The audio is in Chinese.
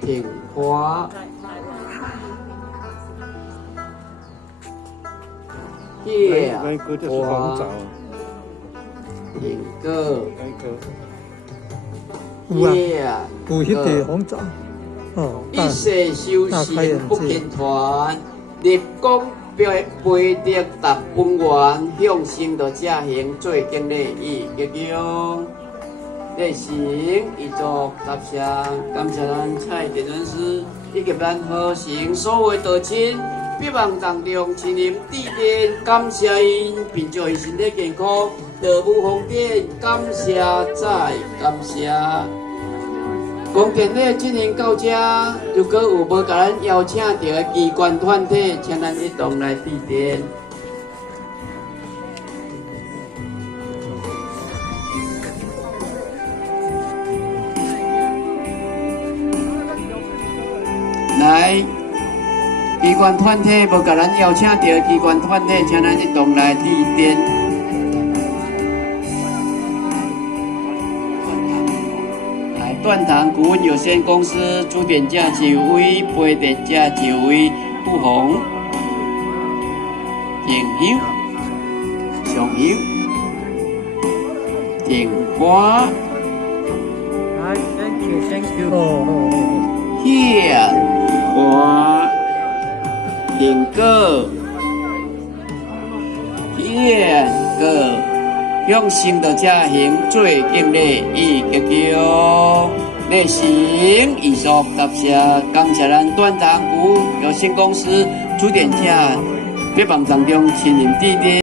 挺花，叶那个就是红枣，挺个有啊，叶有迄个红枣，哦，一世修行不偏传，立功培德达本源，向生道正行做经历以吉祥。内行一作答谢，感谢咱蔡电传师以及咱好行所有道亲，必望当中亲临地殿，感谢因，并祝伊身体健康，道无风典，感谢再感谢。公电礼进行到这，如果有无甲咱邀请到的机关团体，请咱一同来地殿。来，机关团体无甲咱邀请到的机关团体，请咱一同来地殿。来，断堂股份有限公司主典价9位，杯垫价9位，不红，挺香，上香，挺花，来，thank you，哦，叶。花挺个叶个向生道正行做敬礼以吉祥，内行艺术答谢，感谢咱断堂股有限公司主典价，别忘当中亲临地点。